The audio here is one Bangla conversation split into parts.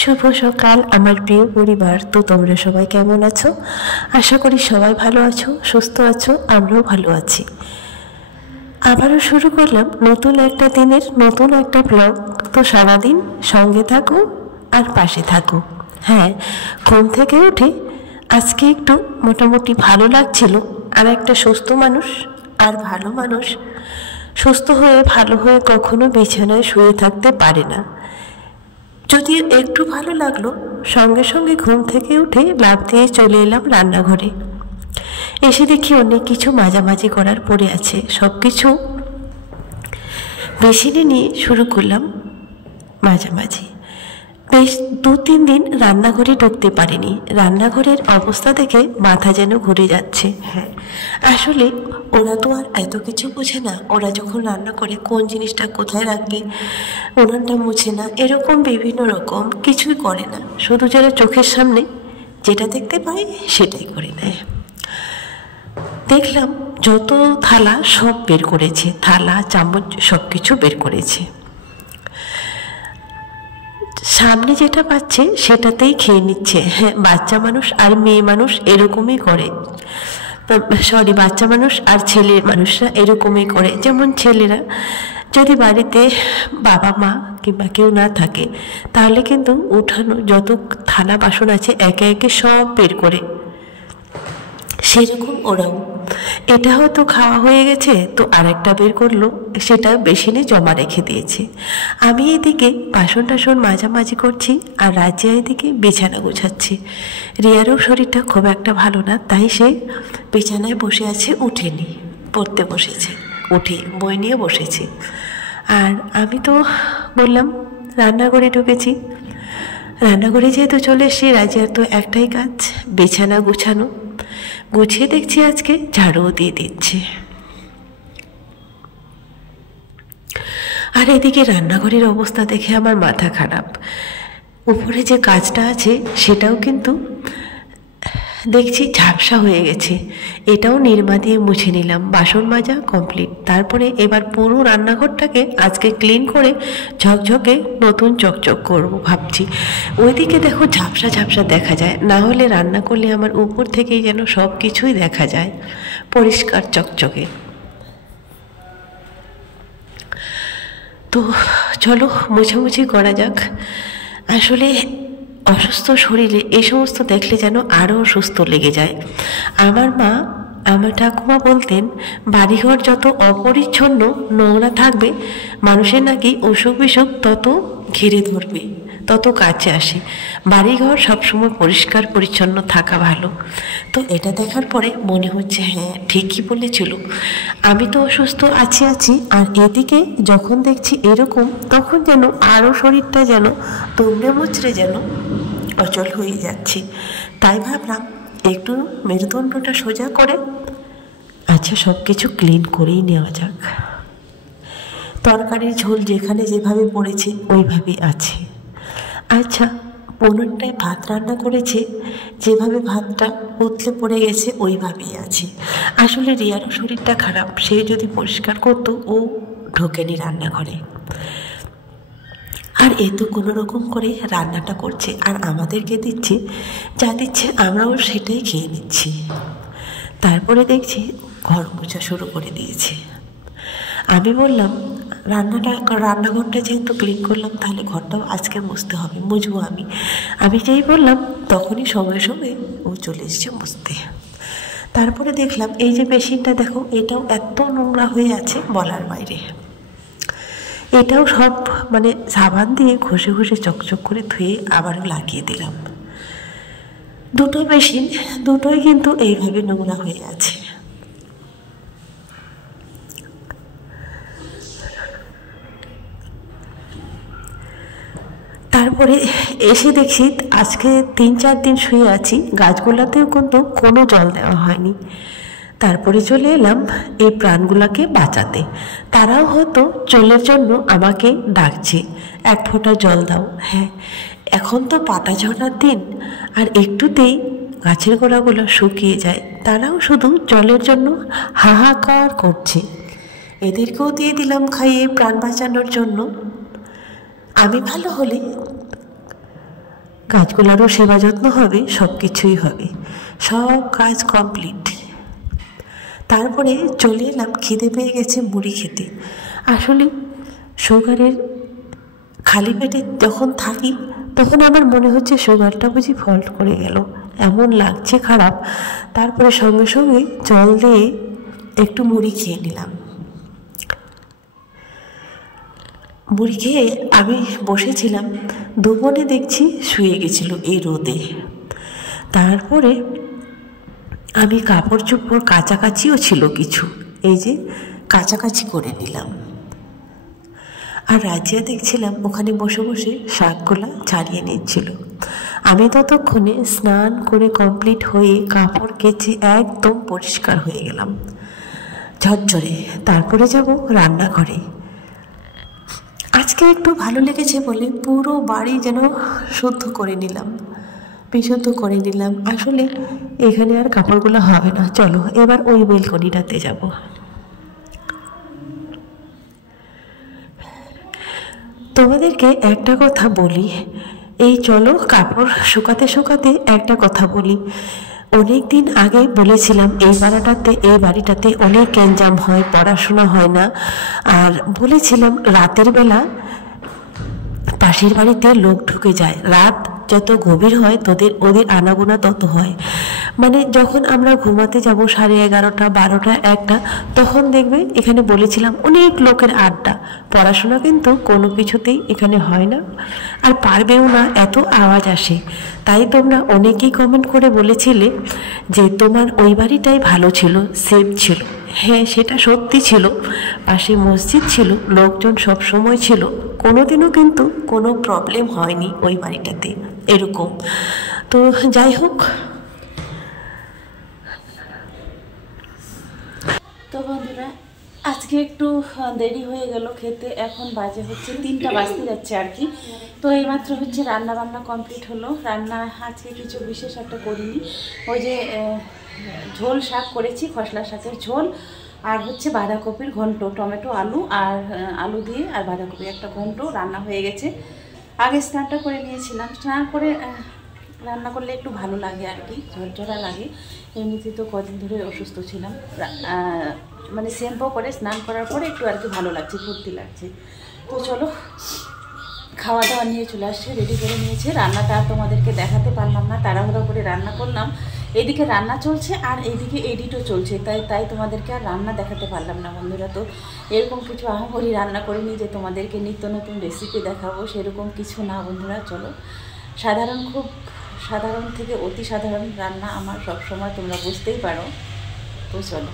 শুভ সকাল আমার প্রিয় পরিবার। তো তোমরা সবাই কেমন আছো? আশা করি সবাই ভালো আছো, সুস্থ আছো। আমরাও ভালো আছি। আবারও শুরু করলাম নতুন একটা দিনের নতুন একটা ব্লগ। তো সারাদিন সঙ্গে থাকো আর পাশে থাকো। হ্যাঁ, ঘুম থেকে উঠে আজকে একটু মোটামুটি ভালো লাগছিল। আর একটা সুস্থ মানুষ আর ভালো মানুষ সুস্থ হয়ে ভালো হয়ে কখনো বিছানায় শুয়ে থাকতে পারে না। যদি একটু ভালো লাগলো, সঙ্গে সঙ্গে ঘুম থেকে উঠে লাফ দিয়ে চলে এলাম রান্নাঘরে। এসে দেখি অনেক কিছু মাঝামাঝি করার পড়ে আছে। সব কিছু বেসিনে নিয়ে শুরু করলাম মাঝামাঝি। বেশ 2-3 দিন রান্নাঘরে ঢুকতে পারিনি। রান্নাঘরের অবস্থা দেখে মাথা যেন ঘুরে যাচ্ছে। হ্যাঁ, আসলে ওরা তো আর এত কিছু বোঝে না। ওরা যখন রান্না করে কোন জিনিসটা কোথায় রাখবে, উনানটা মুছে না, এরকম বিভিন্ন রকম কিছুই করে না। শুধু যারা চোখের সামনে যেটা দেখতে পায় সেটাই করে নেয়। দেখলাম যত থালা সব বের করেছে, থালা চামচ সব কিছু বের করেছে। সামনে যেটা পাচ্ছে সেটাতেই খেয়ে নিচ্ছে। হ্যাঁ, বাচ্চা মানুষ আর মেয়ে মানুষ এরকমই করে। বাচ্চা মানুষ আর ছেলে মানুষরা এরকমই করে। যেমন ছেলেরা যদি বাড়িতে বাবা মা কিংবা কেউ না থাকে, তাহলে কিন্তু উঠানো যত থালা বাসন আছে একে একে সব বের করে। সেরকম ওরাও, এটা হয়তো খাওয়া হয়ে গেছে তো আরেকটা বের করলো, সেটা বেসিনে জমা রেখে দিয়েছে। আমি এদিকে বাসন টাসন মাঝামাঝি করছি আর রাজিয়া এদিকে বিছানা গোছাচ্ছে। রিয়ারও শরীরটা খুব একটা ভালো না, তাই সে বিছানায় বসে আছে, উঠেনি, পড়তে বসেছে, উঠে বই নিয়ে বসেছে। আর আমি তো বললাম রান্নাঘরে ঢুকেছি। রান্নাঘরে যেহেতু চলে এসেছি, রাজিয়ার তো একটাই কাজ বিছানা গুছানো। গুছিয়ে দেখছি আজকে ঝাড়ুও দিয়ে দিচ্ছে। আর এদিকে রান্নাঘরের অবস্থা দেখে আমার মাথা খারাপ। উপরে যে কাজটা আছে সেটাও কিন্তু দেখছি ঝাপসা হয়ে গেছে। এটাও নিরমা দিয়ে মুছে নিলাম। বাসন মাজা কমপ্লিট। তারপরে এবার পুরো রান্নাঘরটাকে আজকে ক্লিন করে ঝকঝকে নতুন চকচক করব ভাবছি। ওইদিকে দেখো ঝাপসা ঝাপসা দেখা যায়, না হলে রান্না করলে আমার উপর থেকেই যেন সব কিছুই দেখা যায় পরিষ্কার চকচকে। তো চলো মুছামুছি করা যাক। আসলে অসুস্থ শরীরে এই সমস্ত দেখলে যেন আরও অসুস্থ লেগে যায়। আমার মা, আমার ঠাকুমা বলতেন বাড়িঘর যত অপরিচ্ছন্ন নোংরা থাকবে, মানুষের নাকি অসুখ বিসুখ তত ঘিরে ধরবে, তত কাছে আসে। বাড়িঘর সবসময় পরিষ্কার পরিচ্ছন্ন থাকা ভালো। তো এটা দেখার পরে মনে হচ্ছে হ্যাঁ, ঠিকই বলেছিল। আমি তো অসুস্থ আছি, আর এদিকে যখন দেখছি এরকম, তখন যেন আরও শরীরটা যেন দুমড়ে মুচড়ে যেন অচল হয়ে যাচ্ছে। তাই ভাবলাম একটু মেরুদণ্ডটা সোজা করে আচ্ছা সব কিছু ক্লিন করেই নেওয়া যাক। তরকারির ঝোল যেখানে যেভাবে পড়েছে ওইভাবেই আছে। আচ্ছা, পনেরটায় ভাত রান্না করেছে, যেভাবে ভাতটা উতলে পড়ে গেছে ওইভাবেই আছে। আসলে রিয়ারও শরীরটা খারাপ, সে যদি পরিষ্কার করতো, ও ঢোকেনি রান্নাঘরে। আর এ তো কোনো রকম করে রান্নাটা করছে আর আমাদেরকে দিচ্ছে, যা দিচ্ছে আমরাও সেটাই খেয়ে নিচ্ছি। তারপরে দেখছি ঘর মোছা শুরু করে দিয়েছে। আমি বললাম রান্নাঘরটা যেহেতু ক্লিন করলাম, তাহলে ঘরটাও আজকে মুছতে হবে, মুছবো আমি যেই বললাম তখনই সঙ্গে সঙ্গে ও চলে এসেছে মুছতে। তারপরে দেখলাম এই যে বেসিনটা দেখো, এটাও এত নোংরা হয়ে আছে বলার বাইরে। এটাও সব মানে সাবান দিয়ে ঘষে ঘষে চকচক করে ধুয়ে আবারও লাগিয়ে দিলাম। দুটো বেসিন, দুটোই কিন্তু এইভাবে নোংরা হয়ে আছে। তারপরে এসে দেখছি আজকে 3-4 দিন শুয়ে আছি, গাছগুলোতেও কিন্তু কোনো জল দেওয়া হয়নি। তারপরে চলে এলাম এই প্রাণগুলোকে বাঁচাতে। তারাও হয়তো জলের জন্য আমাকে ডাকছে, এক ফোঁটা জল দাও। হ্যাঁ, এখন তো পাতা ঝরার দিন, আর একটুতেই গাছের গোড়াগুলো শুকিয়ে যায়। তারাও শুধু জলের জন্য হাহাকার করছে। এদেরকেও দিয়ে দিলাম খাইয়ে প্রাণ বাঁচানোর জন্য। আমি ভালো হলে গাছগুলোরও সেবা যত্ন হবে, সব কিছুই হবে, সব কাজ কমপ্লিট। তারপরে চলে এলাম, খিদে পেয়ে গেছে মুড়ি খেতে। আসলে সুগারের খালি পেটে যখন থাকি তখন আমার মনে হচ্ছে সুগারটা বুঝি ফল্ট করে গেল, এমন লাগছে খারাপ। তারপরে সঙ্গে সঙ্গে জল দিয়ে একটু মুড়ি খেয়ে নিলাম। মুড়ি খেয়ে আমি বসেছিলাম, দু বোনে দেখছি শুয়ে গেছিল এই রোদে। তারপরে আমি কাপড় চোপড় কাচাকাচিও ছিল কিছু, এই যে কাচাকাচি করে নিলাম। আর রাজিয়া দেখছিলাম ওখানে বসে বসে শাকগুলা ছাড়িয়ে নিচ্ছিল। আমি ততক্ষণে স্নান করে কমপ্লিট হয়ে কাপড় কেচে একদম পরিষ্কার হয়ে গেলাম ঝরঝরে। তারপরে যাব রান্নাঘরে। আজকে একটু ভালো লেগেছে বলে পুরো বাড়ি যেন শুদ্ধ করে নিলাম, বিশুদ্ধ করে নিলাম। আসলে এখানে আর কাপড়গুলো হবে না, চলো এবার ওই বেলকনিটাতে যাব। তোমাদেরকে একটা কথা বলি, এই চলো কাপড় শুকাতে শুকাতে একটা কথা বলি। অনেক দিন আগে বলেছিলাম এই বাড়িটাতে অনেক গ্যাঞ্জাম হয়, পড়াশোনা হয় না। আর বলেছিলাম রাতের বেলা পাশের বাড়িতে লোক ঢুকে যায়, রাত যত গভীর হয় ওদের আনাগোনা তত হয়। মানে যখন আমরা ঘুমাতে যাব 11:30, 12টা, 1টা, তখন দেখবে এখানে বলেছিলাম অনেক লোকের আড্ডা। পড়াশোনা কিন্তু কোনো কিছুতেই এখানে হয় না, আর পারবেও না, এত আওয়াজ আসে। তাই তোমরা অনেকেই কমেন্ট করে বলেছিলে যে তোমার ওই বাড়িটাই ভালো ছিল, সেফ ছিল। হ্যাঁ, সেটা সত্যি ছিল। পাশে মসজিদ ছিল, লোকজন সব সময় ছিল, কোনোদিনও কিন্তু কোনো প্রবলেম হয়নি ওই বাড়িটাতে এরকম। তো যাই হোক, তো বন্ধুরা আজকে একটু দেরি হয়ে গেল খেতে। এখন বাজে হচ্ছে 3টা বাজতে যাচ্ছে আর কি। তো এইমাত্র হচ্ছে রান্না বান্না কমপ্লিট হলো। রান্না আজকে কিছু বিশেষ একটা করিনি, ওই যে ঝোল শাক করেছি, খসলা শাকের ঝোল, আর হচ্ছে বাঁধাকপির ঘন্ট, টমেটো আলু আর আলু দিয়ে আর বাঁধাকপি একটা ঘন্ট রান্না হয়ে গেছে। আগে স্নানটা করে নিয়েছিলাম, স্নান করে রান্না করলে একটু ভালো লাগে আর কি, ঝরঝরা লাগে। এমনিতে তো কদিন ধরে অসুস্থ ছিলাম, মানে শ্যাম্পু করে স্নান করার পরে একটু আর কি ভালো লাগছে, ফুর্তি লাগছে। তো চলো খাওয়া দাওয়া নিয়ে চলে আসছে, রেডি করে নিয়েছে। রান্নাটা আর তোমাদেরকে দেখাতে পারলাম না, তাড়াহুড়ো করে রান্না করলাম। এইদিকে রান্না চলছে আর এইদিকে এডিটও চলছে, তাই তোমাদেরকে আর রান্না দেখাতে পারলাম না বন্ধুরা। তো এরকম কিছু আহামরি রান্না করিনি যে তোমাদেরকে নিত্য নতুন রেসিপি দেখাবো, সেরকম কিছু না বন্ধুরা। চলো, খুব সাধারণ থেকে অতি সাধারণ রান্না আমার সব সময়, তোমরা বুঝতেই পারো। তো চলো,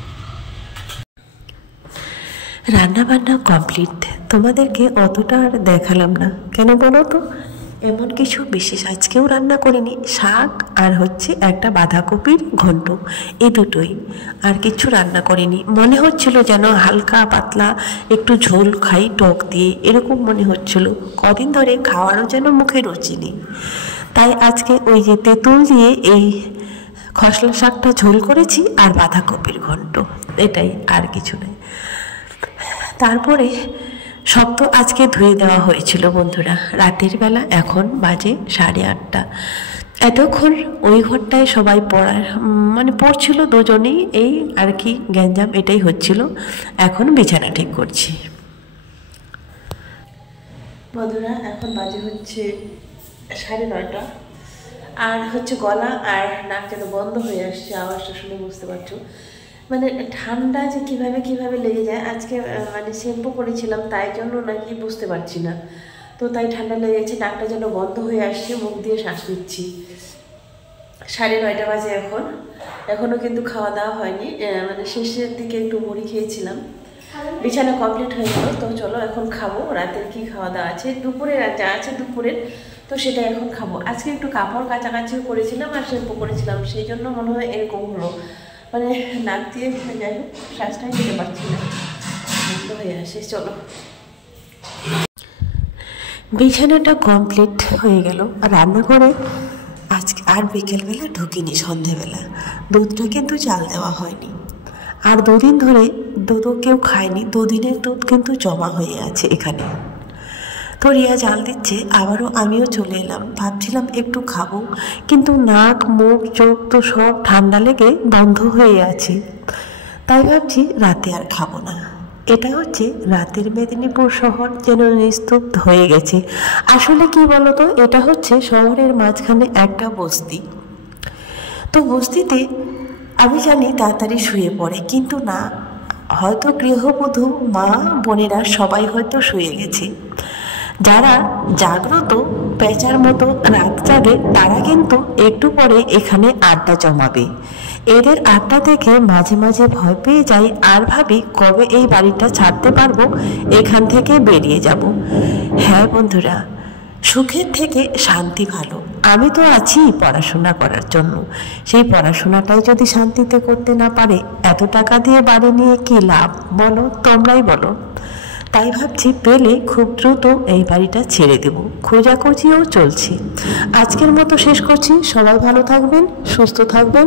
রান্না বান্না কমপ্লিট। তোমাদেরকে অতটা আর দেখালাম না, কেন বলো তো? এমন কিছু বিশেষ আজকেও রান্না করিনি, শাক আর হচ্ছে একটা বাঁধাকপির ঘন্ট, এই দুটোই, আর কিছু রান্না করিনি। মনে হচ্ছিল যেন হালকা পাতলা একটু ঝোল খাই টক দিয়ে, এরকম মনে হচ্ছিল। কদিন ধরে খাওয়ারও যেন মুখে রুচি নেই। তাই আজকে ওই যে তেঁতুল দিয়ে এই খসলা শাকটা ঝোল করেছি আর বাঁধাকপির ঘন্ট, এটাই, আর কিছু নেই। তারপরে সব তো আজকে ধুয়ে দেওয়া হয়েছিল বন্ধুরা রাতের বেলা। এখন বাজে 8:30। এতক্ষণ ওই ঘরটায় সবাই পড়ছিল দুজনেই, এই আর কি গ্যাঞ্জাম এটাই হচ্ছিল। এখন বিছানা ঠিক করছি বন্ধুরা। এখন বাজে হচ্ছে 9:30, আর হচ্ছে গলা আর নাক যেন বন্ধ হয়ে আসছে, আওয়াজটা শুনে বুঝতে পারছো। মানে ঠান্ডা যে কিভাবে লেগে যায়। আজকে মানে শ্যাম্পু করেছিলাম, তাই জন্য নাকি বুঝতে পারছি না। তো তাই ঠান্ডা লেগেছে, নাকটা যেন বন্ধ হয়ে আসছে, মুখ দিয়ে শ্বাস নিচ্ছি। 9:30 বাজে এখন, এখনও কিন্তু খাওয়া দাওয়া হয়নি। মানে শেষের দিকে একটু মুড়ি খেয়েছিলাম। বিছানা কমপ্লিট হয়ে গেল। তো চলো এখন খাবো। রাতের কি খাওয়া দাওয়া আছে, দুপুরের যা আছে দুপুরের, তো সেটা এখন খাবো। আজকে একটু কাপড় কাচাকাচিও করেছিলাম আর শ্যাম্পু করেছিলাম, সেই জন্য মনে হয় এরকম হলো। মানে নাক দিয়ে যাই হোক শ্বাসটাই নিতে পারছি না, বন্ধ হয়ে আসে। চলো, বিছানাটা কমপ্লিট হয়ে গেল। রান্না করে আজকে আর বিকেলবেলা ঢুকিনি, সন্ধেবেলা দুধটা কিন্তু চাল দেওয়া হয়নি। আর 2 দিন ধরে দুধও কেউ খায়নি, 2 দিনের দুধ কিন্তু জমা হয়ে আছে এখানে। তো রিয়া জাল দিচ্ছে, আবারও আমিও চলে এলাম। ভাবছিলাম একটু খাবো, কিন্তু নাক মুখ চোখ তো সব ঠান্ডা লেগে বন্ধ হয়ে আছে। তাই ভাবছি রাতে আর খাবো না। এটা হচ্ছে রাতের মেদিনীপুর শহর, যেন নিস্তব্ধ হয়ে গেছে। আসলে কি বলতো, এটা হচ্ছে শহরের মাঝখানে একটা বস্তি। তো বস্তিতে আমি জানি তাড়াতাড়ি শুয়ে পড়ে, কিন্তু না, হয়তো গৃহবধূ মা বোনেরা সবাই হয়তো শুয়ে গেছে। যারা জাগ্রত পেঁচার মতো রাত জাগে, তারা কিন্তু একটু পরে এখানে আড্ডা জমাবে। এদের আড্ডা দেখে মাঝে মাঝে ভয় পেয়ে যাই, আর ভাবি কবে এই বাড়িটা ছাড়তে পারবো, এখান থেকে বেরিয়ে যাব। হ্যাঁ বন্ধুরা, সুখের থেকে শান্তি ভালো। আমি তো আছি পড়াশোনা করার জন্য, সেই পড়াশোনাটাই যদি শান্তিতে করতে না পারে, এত টাকা দিয়ে বাড়ি নিয়ে কি লাভ বলো, তোমরাই বলো। তাই ভাবছি পেলে খুব দ্রুত এই বাড়িটা ছেড়ে দেব। খোঁজাখুঁজিও চলছে। আজকের মতো শেষ করছি। সবাই ভালো থাকবেন, সুস্থ থাকবেন।